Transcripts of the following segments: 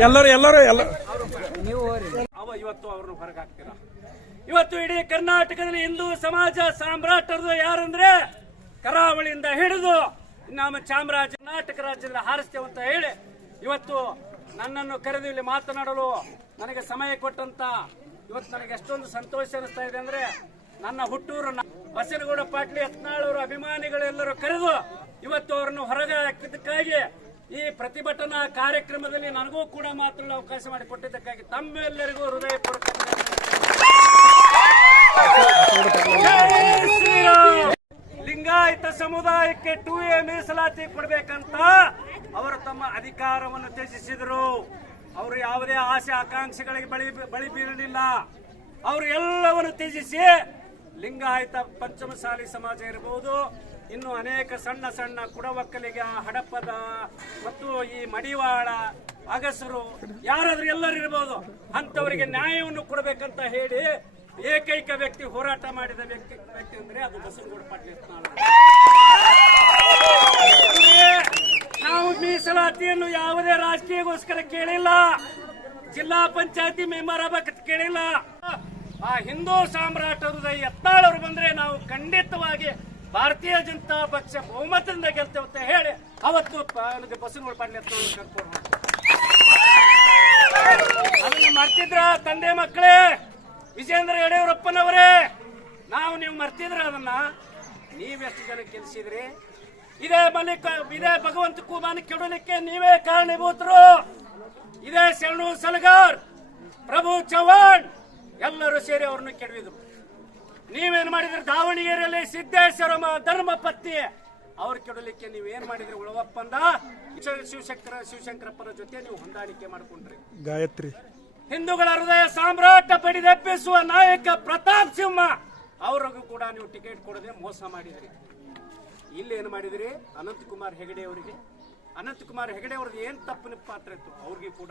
ಎಲ್ಲರೂ ಎಲ್ಲರೂ ಎಲ್ಲ ಅವ ಇವತ್ತು ಅವ್ರನ್ನ ಹೊರಗೆ ಹಾಕ್ತೀರ? ಇವತ್ತು ಇಡೀ ಕರ್ನಾಟಕದಲ್ಲಿ ಹಿಂದೂ ಸಮಾಜ ಸಾಮ್ರಾಟರದು ಯಾರಂದ್ರೆ ಕರಾವಳಿಯಿಂದ ಹಿಡಿದು ನಮ್ಮ ಚಾಮರಾಜ ಕರ್ನಾಟಕ ರಾಜ್ಯದಲ್ಲಿ ಹಾರಿಸ್ತೇವೆ ಅಂತ ಹೇಳಿ ಇವತ್ತು ನನ್ನನ್ನು ಕರೆದು ಇಲ್ಲಿ ಮಾತನಾಡಲು ನನಗೆ ಸಮಯ ಕೊಟ್ಟಂತ ಇವತ್ತು ನನಗೆ ಎಷ್ಟೊಂದು ಸಂತೋಷ ಅನಿಸ್ತಾ ಇದೆ ಅಂದ್ರೆ ನನ್ನ ಹುಟ್ಟೂರು ಬಸನಗೌಡ ಪಾಟ್ಲಿ ಯತ್ನಾಳ್ ಅಭಿಮಾನಿಗಳೆಲ್ಲರೂ ಕರೆದು ಇವತ್ತು ಅವರನ್ನು ಹೊರಗೆ ಹಾಕಿದ್ದಕ್ಕಾಗಿ ಈ ಪ್ರತಿಭಟನಾ ಕಾರ್ಯಕ್ರಮದಲ್ಲಿ ನನಗೂ ಕೂಡ ಮಾತನಾಡಲು ಅವಕಾಶ ಮಾಡಿಕೊಟ್ಟಿದ್ದಕ್ಕಾಗಿ ತಮ್ಮೆಲ್ಲರಿಗೂ ಹೃದಯಪೂರ್ವಕ ಲಿಂಗಾಯತ ಸಮುದಾಯಕ್ಕೆ ಟೂ ಎ ಮೀಸಲಾತಿ ಕೊಡಬೇಕಂತ ಅವರು ತಮ್ಮ ಅಧಿಕಾರವನ್ನು ತ್ಯಜಿಸಿದರು. ಅವರು ಯಾವುದೇ ಆಸೆ, ಆಕಾಂಕ್ಷೆಗಳಿಗೆ ಬಳಿ ಬಳಿ ಬೀರಲಿಲ್ಲ ಅವರು ಎಲ್ಲವನ್ನು ತ್ಯಜಿಸಿ ಲಿಂಗಾಯತ ಪಂಚಮಸಾಲಿ ಸಮಾಜ ಇರಬಹುದು. ಇನ್ನು ಅನೇಕ ಸಣ್ಣ ಸಣ್ಣ ಕುಡವಕ್ಕಲಿಗ, ಹಡಪದ ಮತ್ತು ಈ ಮಡಿವಾಳ, ಅಗಸರು ಯಾರಾದ್ರೂ ಎಲ್ಲರೂ ಇರಬಹುದು. ಅಂತವರಿಗೆ ನ್ಯಾಯವನ್ನು ಕೊಡಬೇಕಂತ ಹೇಳಿ ಏಕೈಕ ವ್ಯಕ್ತಿ ಹೋರಾಟ ಮಾಡಿದ ವ್ಯಕ್ತಿ ವ್ಯಕ್ತಿ ಅಂದ್ರೆ ಅದು ಬಸವನಗೌಡ ಪಾಟೀಲ್ ನಾವು ಮೀಸಲಾತಿಯನ್ನು ಯಾವುದೇ ರಾಜಕೀಯಗೋಸ್ಕರ ಕೇಳಿಲ್ಲ. ಜಿಲ್ಲಾ ಪಂಚಾಯತಿ ಮೆಂಬರ್ ಆಗಬೇಕಂತ ಕೇಳಿಲ್ಲ. ಆ ಹಿಂದೂ ಸಾಮ್ರಾಟರದ ಎತ್ತಾಳವರು ಬಂದ್ರೆ ನಾವು ಖಂಡಿತವಾಗಿ ಭಾರತೀಯ ಜನತಾ ಪಕ್ಷ ಬಹುಮತದಿಂದ ಗೆಲ್ತೇವೆ ಅಂತ ಹೇಳಿ ಅವತ್ತು ಬಸವನಗೌಡ ಪಾಟೀಲ್. ಅದನ್ನ ಮರ್ತಿದ್ರ ತಂದೆ ಮಕ್ಕಳೇ? ವಿಜೇಂದ್ರ ಯಡಿಯೂರಪ್ಪನವರೇ? ನಾವು ನೀವು ಮರ್ತಿದ್ರ ಅದನ್ನ? ನೀವೆಷ್ಟು ಜನ ಗೆಲ್ಸಿದ್ರಿ? ಇದೇ ಮಲ್ಲಿಕ, ಇದೇ ಭಗವಂತ ಕುಮಾನ ಕೆಡಲಿಕ್ಕೆ ನೀವೇ ಕಾರಣೀಭೂತರು. ಇದೇ ಶರಣು ಸಲಗಾರ್, ಪ್ರಭು ಚವ್ಹಾಣ್. ಎಲ್ಲರೂ ಸೇರಿ ಅವ್ರನ್ನ ಕೆಡವಿದ್ರು. ನೀವೇನ್ ಮಾಡಿದ್ರೆ? ದಾವಣಗೆರೆಯಲ್ಲಿ ಸಿದ್ದೇಶ್ವರ ಮ- ಧರ್ಮ ಪತ್ನಿ ಅವ್ರ ಕೆಡಲಿಕ್ಕೆ ನೀವೇನ್ ಮಾಡಿದ್ರಿ ಉಳವಪ್ಪಂದ? ಶಿವ- ಶಿವಶಂಕರ ಶಿವಶಂಕರಪ್ಪನ ಜೊತೆ ನೀವು ಹೊಂದಾಣಿಕೆ ಮಾಡ್ಕೊಂಡ್ರಿ. ಗಾಯತ್ರಿ. ಹಿಂದೂಗಳ ಹೃದಯ ಸಾಮ್ರಾಟ ಪಡಿದೆಪ್ಪಿಸುವ ನಾಯಕ ಪ್ರತಾಪ್ ಸಿಂಹ. ಅವ್ರಿಗೂ ಕೂಡ ನೀವು ಟಿಕೆಟ್ ಕೊಡದೆ ಮೋಸ ಮಾಡಿದ್ರಿ. ಇಲ್ಲಿ ಏನು ಮಾಡಿದ್ರಿ? ಅನಂತಕುಮಾರ್ ಹೆಗಡೆ ಅವರಿಗೆ. ಅನಂತಕುಮಾರ್ ಹೆಗಡೆ ಅವ್ರದ್ದು ಏನು ತಪ್ಪಿನ ಪಾತ್ರ ಇತ್ತು? ಅವ್ರಿಗೆ ಕೂಡ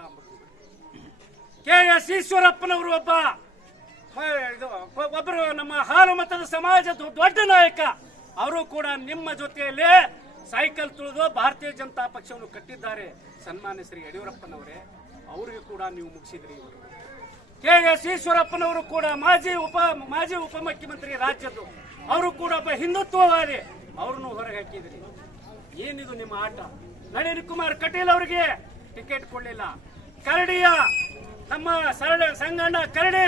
ಕೆ ಎಸ್ ಈಶ್ವರಪ್ಪನವರು ಒಬ್ಬ ಇದು, ಒಬ್ಬರು ನಮ್ಮ ಹಾಲು ಮತದ ಸಮಾಜದ ದೊಡ್ಡ ನಾಯಕ ಅವರು ಕೂಡ ನಿಮ್ಮ ಜೊತೆಯಲ್ಲಿ ಸೈಕಲ್ ತುಳಿದು ಭಾರತೀಯ ಜನತಾ ಪಕ್ಷವನ್ನು ಕಟ್ಟಿದ್ದಾರೆ. ಸನ್ಮಾನ್ಯ ಶ್ರೀ ಯಡಿಯೂರಪ್ಪನವರೇ ಅವರಿಗೆ ಕೂಡ ನೀವು ಮುಗಿಸಿದ್ರಿ ಇವರು. ಕೆ ಎಸ್ ಈಶ್ವರಪ್ಪನವರು ಕೂಡ ಮಾಜಿ ಉಪ ಮಾಜಿ ಉಪಮುಖ್ಯಮಂತ್ರಿ ರಾಜ್ಯದ್ದು. ಅವರು ಕೂಡ ಒಬ್ಬ ಹಿಂದುತ್ವವಾದಿ. ಅವ್ರನ್ನು ಹೊರಗೆ ಹಾಕಿದ್ರಿ. ಏನಿದು ನಿಮ್ಮ ಆಟ? ನಳಿನ್ ಕುಮಾರ್ ಕಟೀಲ್ ಅವರಿಗೆ ಟಿಕೆಟ್ ಕೊಡಲಿಲ್ಲ. ಕರಡಿಯ ನಮ್ಮ ಸರಳ ಸಂಗಣ್ಣ ಕರಡಿ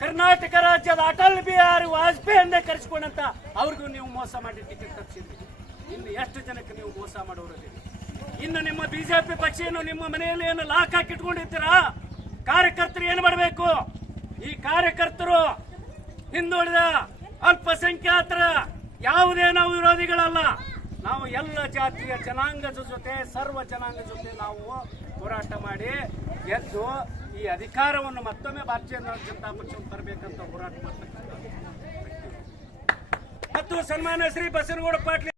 ಕರ್ನಾಟಕ ರಾಜ್ಯದ ಅಟಲ್ ಬಿಹಾರಿ ವಾಜಪೇಯಿಯನ್ನೇ ಕರೆಸಿಕೊಂಡಂತ ಅವ್ರಿಗೂ ನೀವು ಮೋಸ ಮಾಡಿ ಟಿಕೆಟ್ ತಪ್ಪಿಸಿದ್ರಿ ಇನ್ನು ಎಷ್ಟು ಜನಕ್ಕೆ ನೀವು ಮೋಸ ಮಾಡೋರಲ್ಲಿ ಇನ್ನು ನಿಮ್ಮ ಬಿಜೆಪಿ ಪಕ್ಷ ಏನು ನಿಮ್ಮ ಮನೆಯಲ್ಲಿ ಏನು ಲಾಕ್ ಹಾಕಿ ಇಟ್ಕೊಂಡಿರ್ತೀರಾ? ಕಾರ್ಯಕರ್ತರು ಏನು ಮಾಡಬೇಕು? ಈ ಕಾರ್ಯಕರ್ತರು ಹಿಂದುಳಿದ ಅಲ್ಪಸಂಖ್ಯಾತರ ಯಾವುದೇ ನಾವು ವಿರೋಧಿಗಳಲ್ಲ. ನಾವು ಎಲ್ಲ ಜಾತಿಯ ಜನಾಂಗದ ಜೊತೆ, ಸರ್ವ ಜನಾಂಗದ ಜೊತೆ ನಾವು ಹೋರಾಟ ಮಾಡಿ ಗೆದ್ದು ಈ ಅಧಿಕಾರವನ್ನು ಮತ್ತೊಮ್ಮೆ ಭಾರತೀಯ ಜನತಾ ಪಕ್ಷ ತರಬೇಕಂತ ಹೋರಾಟ ಮಾಡ್ತಕ್ಕಂಥ ಮತ್ತು ಸನ್ಮಾನ್ಯ ಶ್ರೀ ಬಸನಗೌಡ ಪಾಟೀಲ್